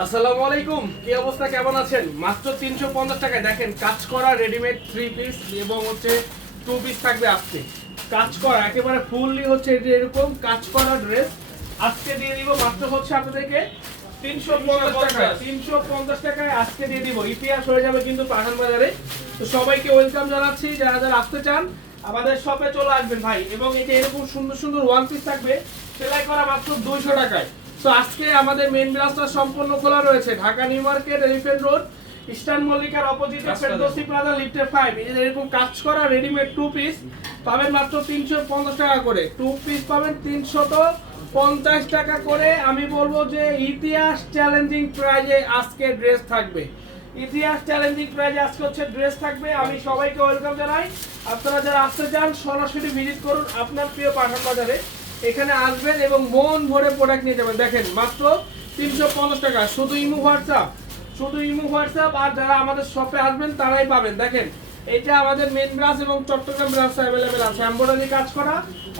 আসসালামু আলাইকুম। কি অবস্থা? কেমন আছেন? মাত্র তিনশো পঞ্চাশ টাকায় দেখেন কাজ করা রেডিমেড থ্রি পিস এবং হচ্ছে টু পিস থাকবে আজকে। কাজ করা একেবারে ফুললি হচ্ছে এরকম কাজ করা ড্রেস আজকে দিয়ে দিব মাত্র হচ্ছে আপনাদেরকে তিনশো পঞ্চাশ টাকায় তিনশো পঞ্চাশ। টাকায় আজকে দিয়ে দিব। ইতিহাস হয়ে যাবে কিন্তু পাঠান বাজারে। তো সবাইকে ওয়েলকাম জানাচ্ছি। যারা যারা আসতে চান আমাদের শপে চলে আসবেন ভাই। এবং এই যে এরকম সুন্দর সুন্দর ওয়ান পিস থাকবে সেলাই করা মাত্র দুইশো টাকায়। তো আজকে আমাদের মেন ব্রাঞ্চটা সম্পূর্ণ খোলা রয়েছে। Dhaka New Market Elephant Road Eastern মল্লিকার অপোজিটে ফেরদৌসি প্লাজা লিফটের ফাইভ এরকম কাজ করা রেডিমেড টু পিস পাবেন মাত্র তিনশো পঞ্চাশ টাকা করে। টু পিস পাবেন তিনশত পঞ্চাশ টাকা করে। আমি বলব যে ইতিহাস চ্যালেঞ্জিং প্রাইজে আজকে ড্রেস থাকবে। ইতিহাস চ্যালেঞ্জিং প্রাইজে আজকে হচ্ছে ড্রেস থাকবে। আমি সবাইকে ওয়েলকাম জানাই। আপনারা যারা আসতে চান সরাসরি ভিজিট করুন আপনার প্রিয় পাঠান বাজারে এখানে আসবেন এবং মন ভরে প্রোডাক্ট নিয়ে যাবেন দেখেন, মাত্র তিনশো পঞ্চাশ টাকা। শুধু ইমু হোয়াটসঅ্যাপ। শুধু ইমু হোয়াটসঅ্যাপ, আর যারা আমাদের শপে আসবেন, তারাই পাবেন। দেখেন, এটা আমাদের মেন ব্রাঞ্চ এবং চট্টগ্রাম ব্রাঞ্চ অ্যাভেলেবেল আছে। এমব্রয়ডারি কাজ করা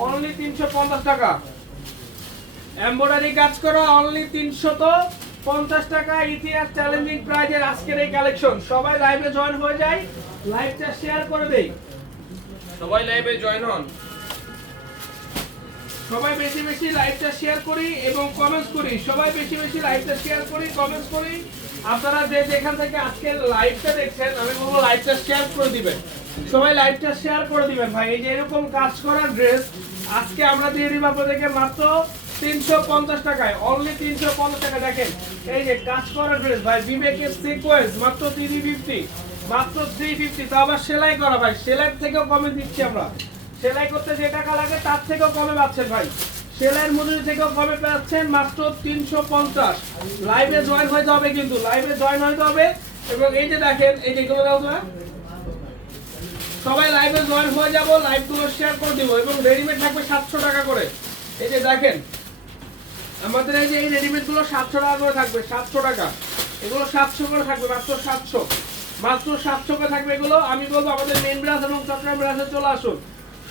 অনলি তিনশো পঞ্চাশ টাকা। এমব্রয়ডারি কাজ করা অনলি তিনশত পঞ্চাশ টাকা। ইতিহাস চ্যালেঞ্জিং প্রাইজের আজকের এই কালেকশন সবাই লাইভে জয়েন হয়ে যায়। লাইভটা শেয়ার করে দেই। সবাই লাইভে জয়েন হন। সবাই বেশি বেশি লাইভটা শেয়ার করি এবং কমেন্টস করি। সবাই বেশি বেশি লাইভটা শেয়ার করি কমেন্টস করি। আপনারা যে যেখান থেকে আজকে লাইভটা দেখছেন, আমি বলব লাইভটা শেয়ার করে দিবেন। সবাই লাইভটা শেয়ার করে দিবেন, ভাই। এই যে এরকম কাজ করার ড্রেস আজকে আমরা দিয়ে দিব আপনাদেরকে মাত্র তিনশো পঞ্চাশ টাকায়। অনলি তিনশো পঞ্চাশ টাকা। দেখেন, এই যে কাজ করার ড্রেস ভাই, বিবেকের সিকোয়েন্স মাত্র থ্রি ফিফটি মাত্র থ্রি ফিফটি তো আবার সেলাই করা, ভাই। সেলাই থেকেও কমে দিচ্ছি আমরা। সেলাই করতে যে টাকা লাগে, তার থেকেও কমে পাচ্ছেন ভাই। সেলাইয়ের মজুরি থেকেও কমে পাচ্ছেন মাত্র তিনশো পঞ্চাশ। লাইভে জয়েন হতে হবে কিন্তু লাইভে জয়েন হতে হবে এবং এই যে দেখেন, এই যেগুলো দাও সবাই লাইভে জয়েন হয়ে যাব লাইভগুলো শেয়ার করে দিব এবং রেডিমেড থাকবে সাতশো টাকা করে। এই যে দেখেন, আমাদের এই যে এই রেডিমেডগুলো সাতশো টাকা করে থাকবে, সাতশো টাকা। এগুলো সাতশো করে থাকবে, মাত্র সাতশো। মাত্র সাতশো করে থাকবে এগুলো। আমি বলব আমাদের মেন ব্রাঞ্চ এবং চট্টগ্রাম ব্রাঞ্চে চলে আসুন।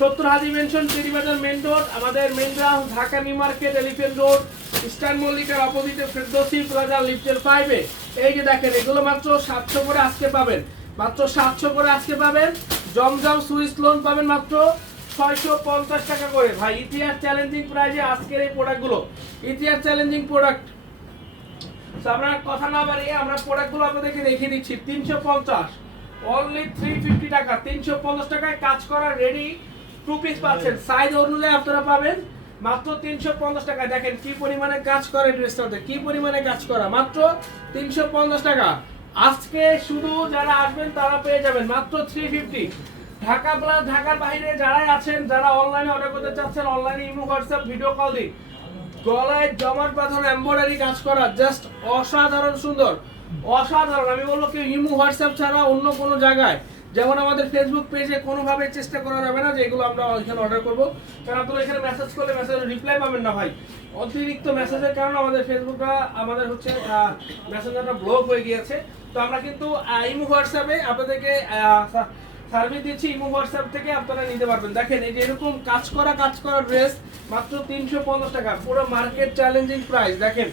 Sattar Haji Mansion Terribazar main road আমাদের main branch Dhaka New Market Elephant Road Eastern মল্লিকার অপোজিটে ফেরদৌসি প্লাজা লিফটের ফাইভে এই যে দেখেন, এগুলো মাত্র সাতশো করে আজকে পাবেন। মাত্র সাতশো করে আজকে পাবেন। জমজম সুইস লোন পাবেন মাত্র ছয়শো পঞ্চাশ টাকা করে। ভাই, ইতিহাস চ্যালেঞ্জিং প্রাইজে আজকের এই প্রোডাক্টগুলো ইতিহাস চ্যালেঞ্জিং প্রোডাক্ট আমরা কথা না বাড়িয়ে আমরা প্রোডাক্টগুলো আপনাদেরকে দেখিয়ে দিচ্ছি। তিনশো পঞ্চাশ। অনলি থ্রি ফিফটি টাকা, তিনশো পঞ্চাশ টাকায় কাজ করা রেডি টু পিস পাচ্ছেন। সাইজ অনুযায়ী আপনারা পাবেন মাত্র তিনশো পঞ্চাশ টাকা। দেখেন কি পরিমাণে কাজ করে ড্রেসটাতে কি পরিমাণে কাজ করা? মাত্র তিনশো পঞ্চাশ টাকা। আজকে শুধু যারা আসবেন তারা পেয়ে যাবেন। মাত্র থ্রি ফিফটি ঢাকা প্লাস ঢাকার বাইরে যারাই আছেন, যারা অনলাইনে অর্ডার করতে চাচ্ছেন অনলাইনে ইমো হোয়াটসঅ্যাপ ভিডিও কল দিন। গলায় জমাট বাঁধানো এমব্রয়ডারি কাজ করা। জাস্ট অসাধারণ সুন্দর। অসাধারণ। আমি বলব কি ইমো, হোয়াটসঅ্যাপ ছাড়া অন্য কোনো জায়গায়, যেমন আমাদের ফেসবুক পেজে কোনোভাবে চেষ্টা করা যাবে না যে এগুলো আমরা এখানে অর্ডার করব। কারণ আপনারা এখানে মেসেজ করলে মেসেজ রিপ্লাই পাবেন না ভাই। অতিরিক্ত মেসেজের কারণে আমাদের ফেসবুকটা আমাদের হচ্ছে মেসেঞ্জারটা ব্লক হয়ে গিয়েছে। তো আমরা কিন্তু ইমো, হোয়াটসঅ্যাপে আপনাদেরকে সার্ভিস দিচ্ছি। ইমো, হোয়াটসঅ্যাপ থেকে আপনারা নিতে পারবেন। দেখেন, এই যে এরকম কাজ করা কাজ করা ড্রেস মাত্র তিনশো পঞ্চাশ টাকা। পুরো মার্কেট চ্যালেঞ্জিং প্রাইস দেখেন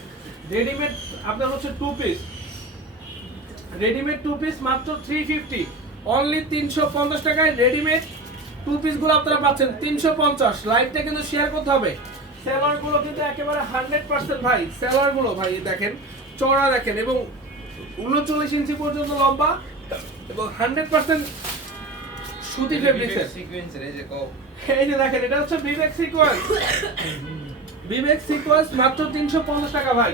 রেডিমেড আপনার হচ্ছে two piece readymade two piece মাত্র থ্রি ফিফটি অনলি তিনশো পঞ্চাশ টাকায় রেডিমেড টু পিসগুলো আপনারা পাচ্ছেন তিনশো পঞ্চাশ। লাইভটা কিন্তু শেয়ার করতে হবে। সেলারগুলো কিন্তু একেবারে হান্ড্রেড পার্সেন্ট ভাই সেলারগুলো ভাই দেখেন চড়া দেখেন এবং উনচল্লিশ ইঞ্চি পর্যন্ত লম্বা এবং হান্ড্রেড পার্সেন্ট সুতি ফেব্রিক্সের এই যে দেখেন এটা হচ্ছে বিবেক সিকোয়েন্স বিবেক সিকোয়েন্স মাত্র তিনশো পঞ্চাশ টাকা ভাই।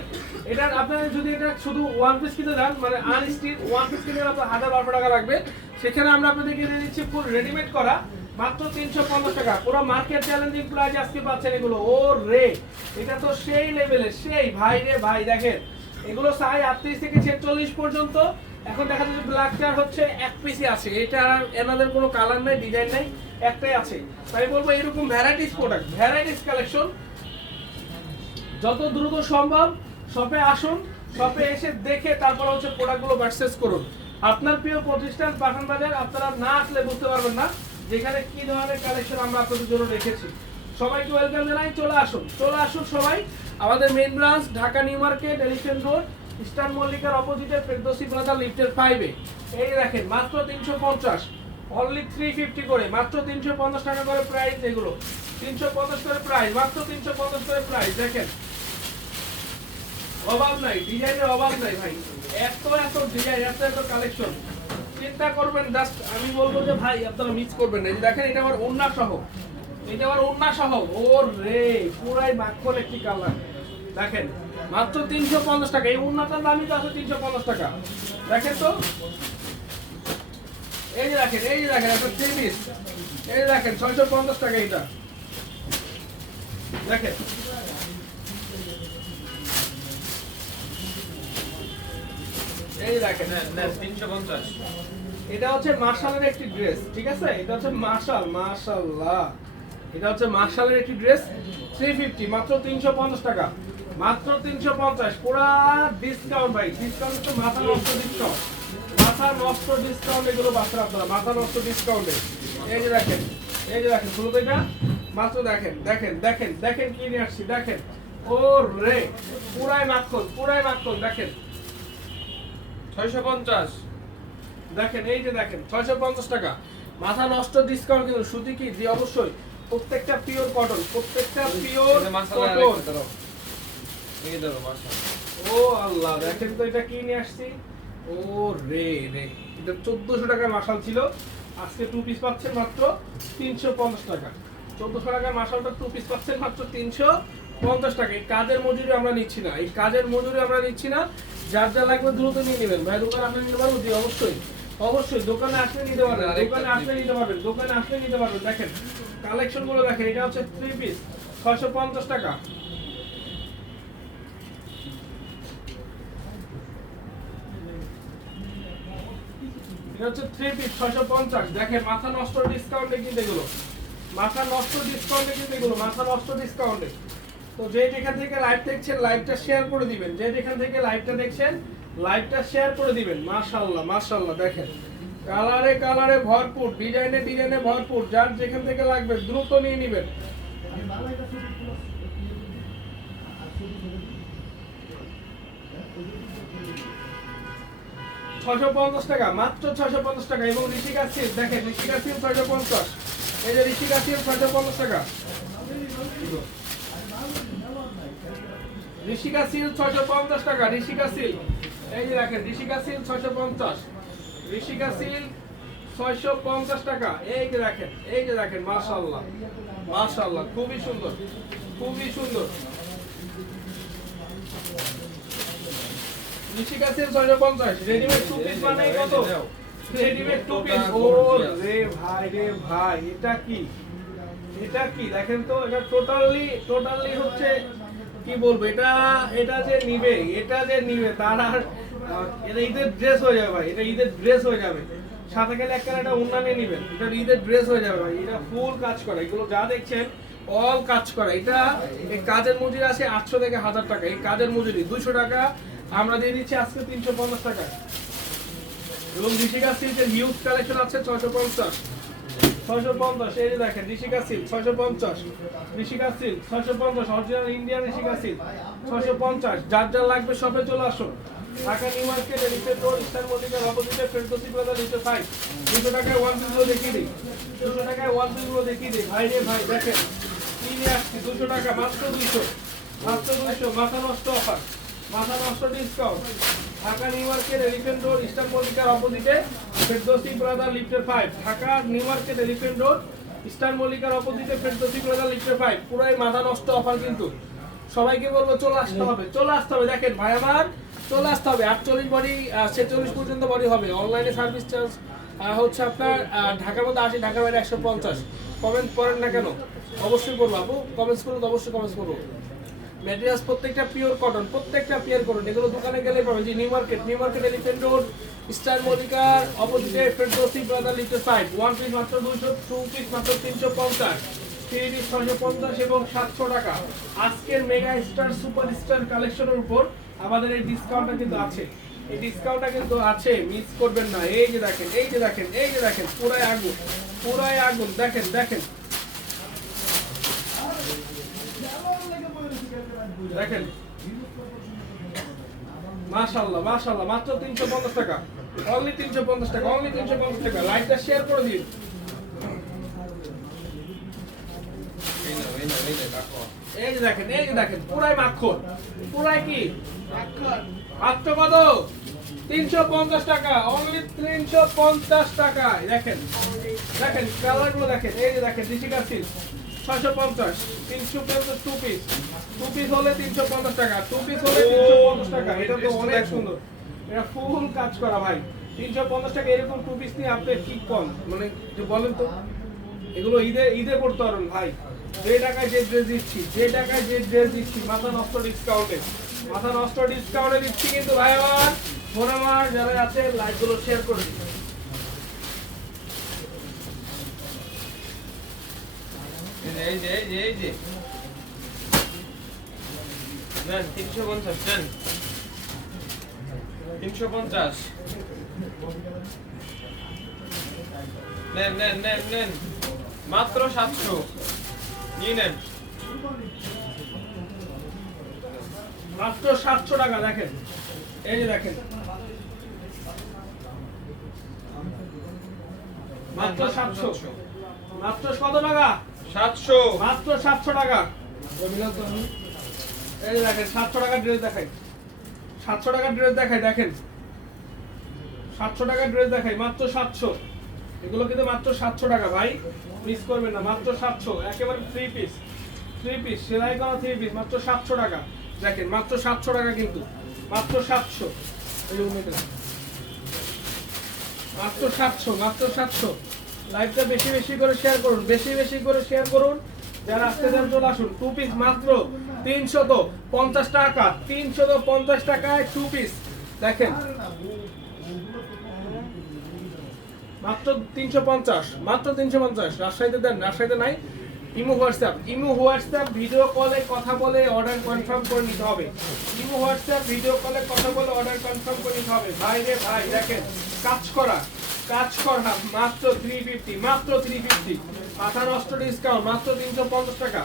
এটা আপনারা যদি এটা শুধু ওয়ান পিস কিনতে যান মানে আনস্টিচ ওয়ান পিস কিনতে আপনার হাজার বারোশো টাকা লাগবে। সেখানে আমরা আপনাদেরকে দিয়ে দিচ্ছি ফুল রেডিমেড করা, মাত্র তিনশো পঞ্চাশ টাকা। পুরো মার্কেট চ্যালেঞ্জিং প্রাইস আজকে পাচ্ছেন এগুলো। ও রে এটা তো সেই লেভেলের সেই, ভাই রে ভাই, দেখেন। এগুলো সাইজ আটত্রিশ থেকে ছেচল্লিশ পর্যন্ত। এখন দেখা যাচ্ছে ব্ল্যাক কার হচ্ছে এক পিসই আছে। এটা এনাদের কোনো কালার নাই ডিজাইন নাই, একটাই আছে। তাই বলব এরকম ভ্যারাইটিস প্রোডাক্ট ভ্যারাইটিস কালেকশন যত দ্রুত সম্ভব শপে আসুন, শপে এসে দেখে তারপর হচ্ছে প্রোডাক্টগুলো পারচেস করুন। আপনার প্রিয় প্রতিষ্ঠান পাঠান বাজার আপনারা না আসলে বুঝতে পারবেন না যেখানে কি ধরনের কালেকশন আমরা আপনাদের জন্য রেখেছি। সবাইকে ওয়েলকাম জানাই, চলে আসুন। চলে আসুন সবাই, আমাদের main branch Dhaka New Market Elephant Road Eastern মল্লিকার অপোজিটে ফেরদৌসি প্লাজা লিফটের ফাইভে এই দেখেন, মাত্র তিনশো পঞ্চাশ। অনলি থ্রি ফিফটি করে, মাত্র তিনশো পঞ্চাশ টাকা করে প্রাইস এগুলো। তিনশো পঞ্চাশ করে প্রাইস মাত্র তিনশো পঞ্চাশ করে প্রাইস দেখেন। অভাব নাই, ডিজাইনের অভাব নাই ভাই। এত এত ডিজাইন এত এত কালেকশন চিন্তা করবেন জাস্ট আমি বলব যে ভাই, আপনারা মিস করবেন না। দেখেন, এটা আমার ওন্না সহ। এটা আমার ওন্না সহ। ওর রে পুরাই মাখন একটি কালার দেখেন, মাত্র তিনশো পঞ্চাশ টাকা। এই উন্নাটার দামই তো আছে তিনশো পঞ্চাশ টাকা। দেখেন তো? এই যে দেখেন, এই যে দেখেন, একটা থ্রি এই যে দেখেন, ছয়শো পঞ্চাশ টাকা এটা। দেখেন। এই দেখেন তিনশো পঞ্চাশ। এটা হচ্ছে মার্শালের একটি ড্রেস, ঠিক আছে? এটা হচ্ছে মার্শাল, মার্শাল্লাহ। এটা হচ্ছে মার্শালের একটি ড্রেস থ্রি ফিফটি মাত্র তিনশো পঞ্চাশ টাকা। মাত্র তিনশো পঞ্চাশ, পুরা ডিসকাউন্ট ভাই। ডিসকাউন্ট তো মাথা নষ্ট ডিসকাউন্ট মাথা নষ্ট ডিসকাউন্ট এগুলো বাচ্চা আপনারা, মাথা নষ্ট ডিসকাউন্টে এই যে এই যে দেখেন শুরু থেকে মাত্র দেখেন দেখেন দেখেন দেখেন কি আসছি, দেখেন। ও রে পুরাই মাখন পুরাই মাখন, দেখেন। ছয়শো পঞ্চাশ। দেখেন এই যে দেখেন ছয়শো পঞ্চাশ টাকা। মাথা নষ্ট ডিসকাউন্ট কিন্তু সুতি কি? জি অবশ্যই। প্রত্যেকটা পিওর কটন প্রত্যেকটা পিওর কটন এই ধরো ও আল্লাহ দেখেন তো এটা কি নিয়ে আসছি? ও রে রে এটা চোদ্দশো টাকার মাসাল ছিল। আজকে টু পিস পাচ্ছেন মাত্র তিনশো পঞ্চাশ টাকা। চোদ্দশো টাকার মাসালটা টু পিস পাচ্ছেন মাত্র তিনশো পঞ্চাশ টাকা। এই কাজের মজুরি আমরা নিচ্ছি না। এই কাজের মজুরি আমরা নিচ্ছি না। যার যা লাগবে দ্রুত নিয়ে নেবেন। ভাই দোকানে আপনি নিতে পারব? জি অবশ্যই। অবশ্যই দোকানে আসলে নিতে পারবেন। দোকানে আসলে নিতে পারবেন। দোকানে আসলে নিতে পারবেন। দেখেন কালেকশনগুলো দেখেন। এটা হচ্ছে থ্রি পিস ছয়শো পঞ্চাশ টাকা। এটা হচ্ছে থ্রি পিস ছয়শো পঞ্চাশ। দেখেন মাথা নষ্ট ডিসকাউন্টে কিন্তু এগুলো। মাথা নষ্ট ডিসকাউন্টে কিন্তু এগুলো। মাথা নষ্ট ডিসকাউন্টে তো যে যেখান থেকে লাইভ দেখছেন লাইভটা শেয়ার করে দিবেন। যে যেখান থেকে লাইভটা দেখছেন লাইভটা শেয়ার করে দিবেন। মাশাআল্লাহ মাশাআল্লাহ, দেখেন। কালারে কালারে ভরপুর ডিজাইনে ডিজাইনে ভরপুর, যার যেখান থেকে লাগবে, দ্রুত নিয়ে নেবেন। ছশো পঞ্চাশ টাকা, মাত্র ছশো পঞ্চাশ টাকা। এবং ঋষিকা সিল দেখেন, ঋষিকা সিল পঞ্চাশ। এই যে ঋষিকা সিল ছয়শো পঞ্চাশ টাকা। ঋষিকা সিল ছয়শো পঞ্চাশ টাকা, ঋষিকা সিল। এই যে দেখেন, ঋষিকা সিল ছয়শো পঞ্চাশ, ঋষিকা সিল ছয়শো পঞ্চাশ টাকা। এই যে দেখেন, এই যে দেখেন মাশাল্লাহ মাশাল্লাহ খুবই সুন্দর খুবই সুন্দর। ঋষিকা সিল ছয়শো পঞ্চাশ রেডিমেড টু পিস মানে কত? রেডিমেড টু পিস ও রে ভাই রে ভাই, এটা কি? এটা কি? দেখেন তো, এটা টোটালি টোটালি হচ্ছে কি বলব, এটা এটা যে নিবে, এটা যে নিবে, তার আর এটা ঈদের ড্রেস হয়ে যাবে ভাই, এটা ঈদের ড্রেস হয়ে যাবে। সাথে গেলে একটা উন্নয়নে নিবেন এটা ঈদের ড্রেস হয়ে যাবে ভাই, এটা ফুল কাজ এগুলো যা দেখছেন অল কাজ করা। এটা, এই কাজের মজুরি আছে আটশো থেকে হাজার টাকা, এই কাজের মজুরি দুশো টাকা, আমরা দিয়ে দিচ্ছি আজকে তিনশো পঞ্চাশ টাকা। এবং ঋষিকা সিল্কের হিউজ কালেকশন আছে ছয়শো পঞ্চাশ। ছয়শো পঞ্চাশ, এই যে দেখেন, ঋষিকা সিল্ক, ছয়শো পঞ্চাশ। ঋষিকা সিল্ক, ছয়শো পঞ্চাশ অরিজিনাল ইন্ডিয়ান ঋষিকা সিল্ক, ছয়শো পঞ্চাশ। যার যার লাগবে সবে চলে আসুন। Dhaka New Market Elephant Road Eastern মল্লিকার অপোজিটে ফেরদোসি প্লাজা নিচে ফাইভ দুশো টাকায় ওয়ান পিসগুলো দেখিয়ে দিই। দুশো টাকায় ওয়ান পিসগুলো দেখিয়ে দিই। ভাই রে ভাই, দেখেন কি নিয়ে আসছি দুশো টাকা, মাত্র দুইশো। মাত্র দুইশো, মাথা নষ্ট অফার মাথা নষ্ট discount Dhaka New Market Elephant Road Eastern মল্লিকার অপোজিটে ফেরদৌসি ব্রাদার লিফটের five Dhaka New Market Elephant Road মল্লিকার অপোজিটে ফেরদৌসি ব্রাদার লিফটের ফাইভ পুরাই মাথা নষ্ট অফার কিন্তু। সবাইকে বলব চলে আসতে হবে চলে আসতে হবে। দেখেন ভাই আমার চলে আসতে হবে। আটচল্লিশ বডি ছেচল্লিশ পর্যন্ত বডি হবে। অনলাইনে সার্ভিস চার্জ হচ্ছে আপনার ঢাকার মধ্যে আশি ঢাকার বাইরে একশো পঞ্চাশ। কমেন্ট করেন না কেন? অবশ্যই করব আপু। কমেন্টস করুন অবশ্যই কমেন্টস করব। ম্যাটেরিয়ালস প্রত্যেকটা পিওর কটন প্রত্যেকটা পিওর কটন এগুলো দোকানে গেলে পাবেন। যে New Market New Market Elephant Road star মলিকার অপোজিটে ফেরদৌসি ব্রাদার লিটার সাইড ওয়ান পিস মাত্র দুইশো টু পিস মাত্র তিনশো পঞ্চাশ থ্রি পিস ছয়শো পঞ্চাশ এবং সাতশো টাকা। আজকের মেগা স্টার সুপার স্টার কালেকশনের উপর আমাদের এই ডিসকাউন্টটা কিন্তু আছে। এই ডিসকাউন্টটা কিন্তু আছে মিস করবেন না। এই যে দেখেন, এই যে দেখেন, এই যে দেখেন, পুরাই আগুন পুরাই আগুন। দেখেন দেখেন। দেখেন। মাশাআল্লাহ মাশাআল্লাহ মাত্র 350 টাকা। অনলি 350 টাকা অনলি 350 টাকা। লাইকটা শেয়ার করে দিন। এই যে দেখেন এই যে দেখেন পুরাই মাখন। পুরাই কি? মাত্র কত? তিনশো পঞ্চাশ টাকা অনলি তিনশো পঞ্চাশ টাকায়। দেখেন দেখেন দেখেন। এই যে দেখেন সিল্ক ছয়শো পঞ্চাশ। তিনশো পঞ্চাশ টু পিস টু পিস হলে তিনশো পঞ্চাশ টাকা টু পিস হলে তিনশো পঞ্চাশ টাকা। এটা তো অনেক সুন্দর। এটা ফুল কাজ করা ভাই। তিনশো পঞ্চাশ টাকা এরকম টু পিস নিয়ে আপনি কি কম? মানে যে বলেন তো। এগুলো ঈদে ঈদে করতে পারবেন ভাই। যে টাকায় যে ড্রেস দিচ্ছি যে টাকায় যে ড্রেস দিচ্ছি মাথা নষ্ট ডিসকাউন্টে মাথা নষ্ট ডিসকাউন্টে দিচ্ছি কিন্তু ভাই আমার। বোন আমার যারা আছে লাইকগুলো শেয়ার করে দিন। এই যে এই যে এই যে। তিনশো পঞ্চাশ নেন তিনশো পঞ্চাশ। নেন নেন নেন নেন। মাত্র সাতশো। নিয়ে নেন। মাত্র সাতশো টাকা, দেখেন। এই যে দেখেন। মাত্র সাতশো। মাত্র কত টাকা। সাতশো। মাত্র সাতশো টাকা। এই দেখেন, সাতশো টাকার ড্রেস দেখাই। সাতশো টাকার ড্রেস দেখাই, দেখেন। সাতশো টাকার ড্রেস দেখাই, মাত্র সাতশো। এগুলো কিন্তু মাত্র সাতশো টাকা, ভাই। মিস করবেন না, মাত্র সাতশো। একেবারে থ্রি পিস থ্রি পিস সেলাই করা থ্রি পিস মাত্র সাতশো টাকা। দেখেন, মাত্র সাতশো টাকা কিন্তু। মাত্র সাতশো। এই। মাত্র সাতশো মাত্র সাতশো। লাইভটা বেশি বেশি করে শেয়ার করুন, বেশি বেশি করে শেয়ার করুন। যারা আসতে চান চলে আসুন টু পিস মাত্র তিনশত পঞ্চাশ টাকা, তিনশত পঞ্চাশ টাকায় টু পিস দেখেন, মাত্র তিনশো পঞ্চাশ, মাত্র তিনশো পঞ্চাশ। রাজশাহীতে দেন, রাজশাহীতে নাই। Imo WhatsApp imo WhatsApp video কলে কথা বলে অর্ডার কনফার্ম করে নিতে হবে। ইমো হোয়াটসঅ্যাপ ভিডিও কলে কথা বলে অর্ডার কনফার্ম করে নিতে হবে। ভাই রে ভাই, দেখেন, কাজ করা। কাজ করা মাত্র থ্রি ফিফটি মাত্র থ্রি ফিফটি মাথা নষ্ট ডিসকাউন্ট মাত্র তিনশো পঞ্চাশ টাকা।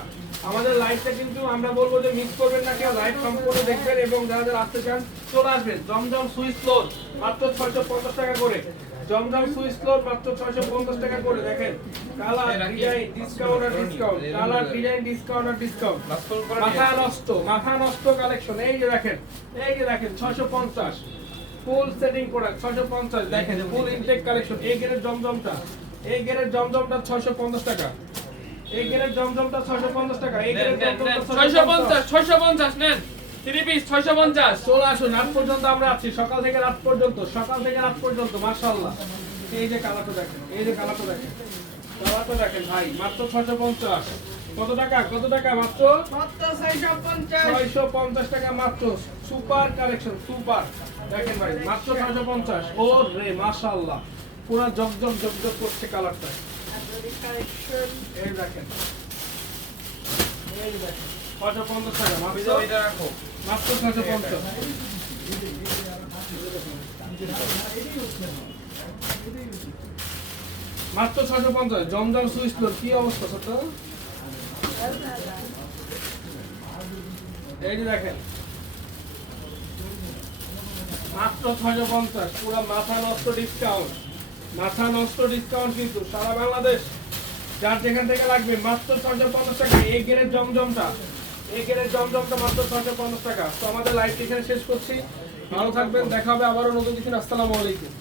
আমাদের লাইভটা কিন্তু আমরা বলব যে মিস করবেন না কেউ লাইভ সম্পূর্ণ দেখবেন এবং যারা যারা আসতে চান চলে আসবেন। জমজম সুইচ লোড মাত্র ছয়শো পঞ্চাশ টাকা করে। জমজম সুইচ লোড মাত্র ছয়শো পঞ্চাশ টাকা করে। দেখেন কালার ডিজাইন ডিসকাউন্ট আর ডিসকাউন্ট কালার ডিজাইন ডিসকাউন্ট আর ডিসকাউন্ট মাথা নষ্ট মাথা নষ্ট কালেকশন এই যে দেখেন এই যে দেখেন ছয়শো পঞ্চাশ। ফুল সেটিং প্রোডাক্ট ছয়শো পঞ্চাশ। দেখেন ফুল ইনটেক কালেকশন এই গেরের জমজমটা এই গেরের জমজমটা ছয়শো পঞ্চাশ টাকা। এই গেরের জমজমটা ছয়শো পঞ্চাশ টাকা এই গেরের জমজমটা ছয়শো পঞ্চাশ। ছয়শো পঞ্চাশ নেন। থ্রি পিস ছয়শো পঞ্চাশ। চলে আসুন রাত পর্যন্ত আমরা আছি সকাল থেকে রাত পর্যন্ত সকাল থেকে রাত পর্যন্ত মাশাআল্লাহ। এই যে কালারটা দেখেন এই যে কালারটা দেখেন। কালারটা দেখেন ভাই মাত্র ছয়শো পঞ্চাশ। কত টাকা? কত টাকা মাত্র? ছয়শো পঞ্চাশ। টাকা মাত্র। Super collection super. দেখেন ভাই মাত্র ছয়শো পঞ্চাশ। ও রে পুরো জগজগ জগজগ করছে কালারটা। এই দেখেন। এই দেখেন। ছয়শো পঞ্চাশ টাকা। মাত্র ছয়শো পঞ্চাশ। মাত্র ছয়শো পঞ্চাশ। জমজম সুইচ কি অবস্থা দেখেন। মাত্র ছয়শো পঞ্চাশ, পুরো মাথা নষ্ট ডিসকাউন্ট মাথা নষ্ট ডিসকাউন্ট কিন্তু সারা বাংলাদেশ, যার যেখান থেকে লাগবে মাত্র ছয়শো পঞ্চাশ টাকা। এই জমজমটা জমজমটা মাত্র ছয়শো পঞ্চাশ টাকা। তো আমাদের লাইভ এখানে শেষ করছি। ভালো থাকবেন, দেখা হবে আবারও নতুন কিছু আসসালামু আলাইকুম।